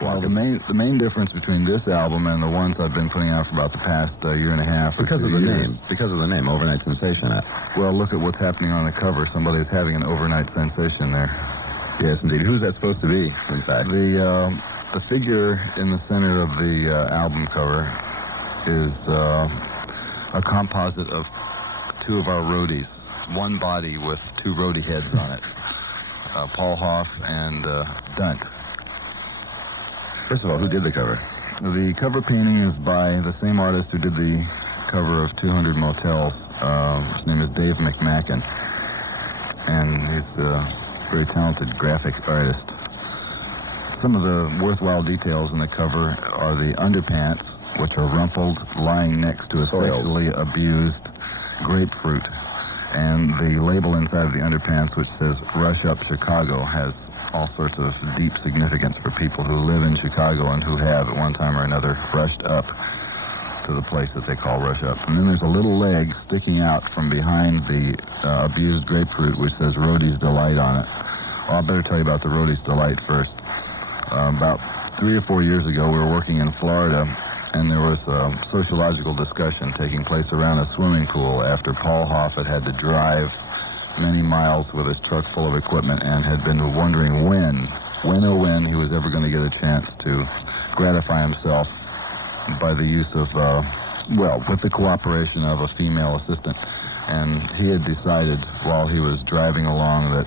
Well, the main difference between this album and the ones I've been putting out for about the past year and a half. Because of the name. Because of the name, Over-Nite Sensation. Well, look at what's happening on the cover. Somebody's having an overnight sensation there. Yes, indeed. Who's that supposed to be, in fact? The figure in the center of the album cover is a composite of two of our roadies. One body with two roadie heads on it. Paul Hoff and Dunt. First of all, who did the cover? The cover painting is by the same artist who did the cover of 200 Motels. His name is Dave McMacken. And he's a very talented graphic artist. Some of the worthwhile details in the cover are the underpants, which are rumpled, lying next to a sexually abused grapefruit. And the label inside of the underpants, which says Rush Up Chicago, has all sorts of deep significance for people who live in Chicago and who have, at one time or another, rushed up to the place that they call Rush Up. And then there's a little leg sticking out from behind the abused grapefruit, which says Roadie's Delight on it. Well, I better tell you about the Roadie's Delight first. About 3 or 4 years ago, we were working in Florida, and there was a sociological discussion taking place around a swimming pool after Paul Hoff had to drive many miles with his truck full of equipment and had been wondering when he was ever going to get a chance to gratify himself by the use of, with the cooperation of a female assistant. And he had decided while he was driving along that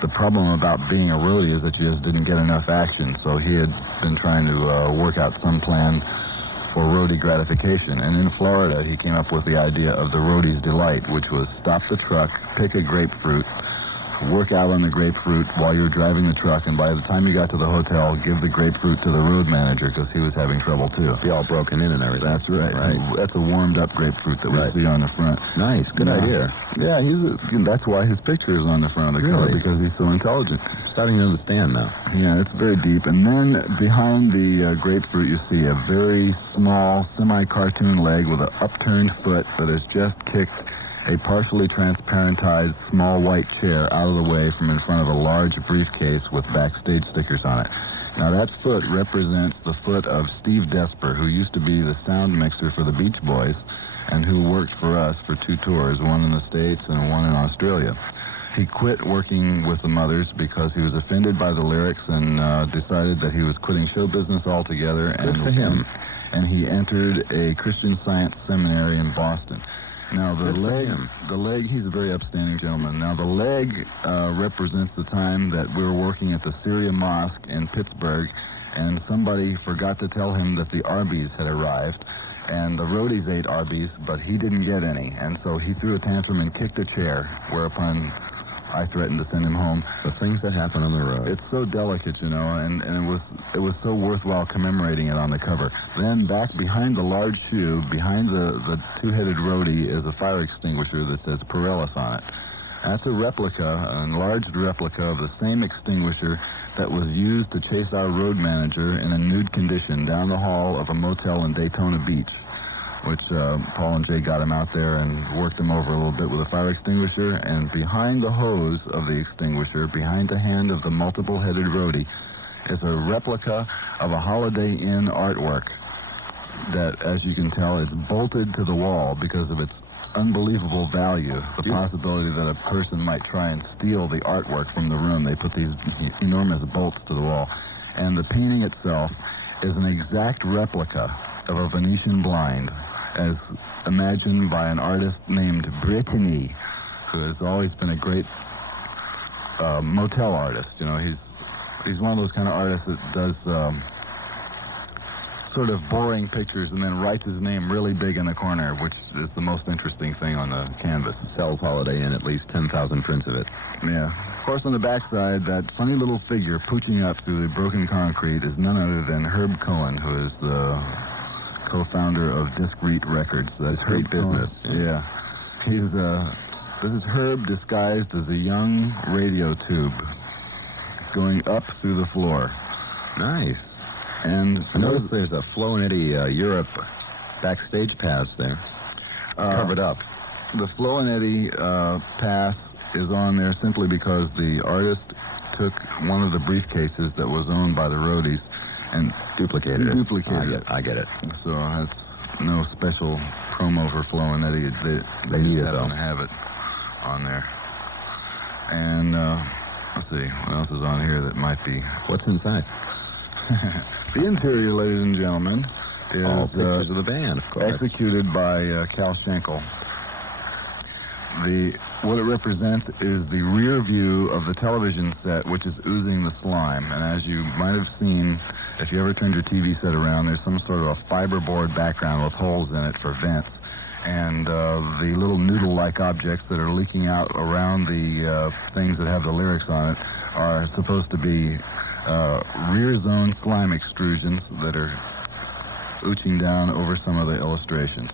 the problem about being a roadie is that you just didn't get enough action. So he had been trying to work out some plan for roadie gratification. And in Florida, he came up with the idea of the Roadie's Delight, which was stop the truck, pick a grapefruit, work out on the grapefruit while you're driving the truck, and by the time you got to the hotel, give the grapefruit to the road manager because he was having trouble too. Be all broken in and everything. That's right. That's a warmed up grapefruit that we see on the front. Nice. Good idea. Yeah, that's why his picture is on the front of the cover, because he's so intelligent. Starting to understand now. Yeah, it's very deep. And then behind the grapefruit, you see a very small semi-cartoon leg with an upturned foot that has just kicked a partially transparentized small white chair out of the way from in front of a large briefcase with backstage stickers on it. Now that foot represents the foot of Steve Desper, who used to be the sound mixer for the Beach Boys and who worked for us for 2 tours, one in the States and one in Australia. He quit working with the Mothers because he was offended by the lyrics and decided that he was quitting show business altogether. Good for him. And he entered a Christian Science seminary in Boston. Now, the leg, he's a very upstanding gentleman. Now, the leg represents the time that we were working at the Syria Mosque in Pittsburgh, and somebody forgot to tell him that the Arby's had arrived, and the roadies ate Arby's, but he didn't get any, and so he threw a tantrum and kicked a chair, whereupon I threatened to send him home. The things that happen on the road. It's so delicate, and it was so worthwhile commemorating it on the cover. Then back behind the large shoe, behind the two-headed roadie, is a fire extinguisher that says Pirellis on it. That's a replica, an enlarged replica of the same extinguisher that was used to chase our road manager in a nude condition down the hall of a motel in Daytona Beach, which Paul and Jay got him out there and worked him over a little bit with a fire extinguisher. And behind the hose of the extinguisher, behind the hand of the multiple-headed roadie, is a replica of a Holiday Inn artwork that, as you can tell, is bolted to the wall because of its unbelievable value. The possibility that a person might try and steal the artwork from the room. They put these enormous bolts to the wall. And the painting itself is an exact replica of a Venetian blind, as imagined by an artist named Brittany, who has always been a great motel artist. You know, he's one of those kind of artists that does sort of boring pictures and then writes his name really big in the corner, which is the most interesting thing on the canvas. Sells Holiday Inn at least 10,000 prints of it. Yeah. Of course, on the backside, that funny little figure pooching up through the broken concrete is none other than Herb Cohen, who is the co-founder of Discreet Records. That's great business. Yeah. He's this is Herb disguised as a young radio tube going up through the floor. Nice. And I notice there's a Flo and Eddie Europe backstage pass there, covered up. The Flo and Eddie pass is on there simply because the artist took one of the briefcases that was owned by the roadies and Duplicated it. I get it. So that's no special promo for Flo and Eddie. They need just it, happen though. to have it on there. And let's see, what else is on here that might be... What's inside? The interior, ladies and gentlemen, is All pictures of the band, of course. executed by Cal Schenkel. What it represents is the rear view of the television set, which is oozing the slime. And as you might have seen, if you ever turned your TV set around, there's some sort of a fiberboard background with holes in it for vents. And the little noodle-like objects that are leaking out around the things that have the lyrics on it are supposed to be rear zone slime extrusions that are ooching down over some of the illustrations.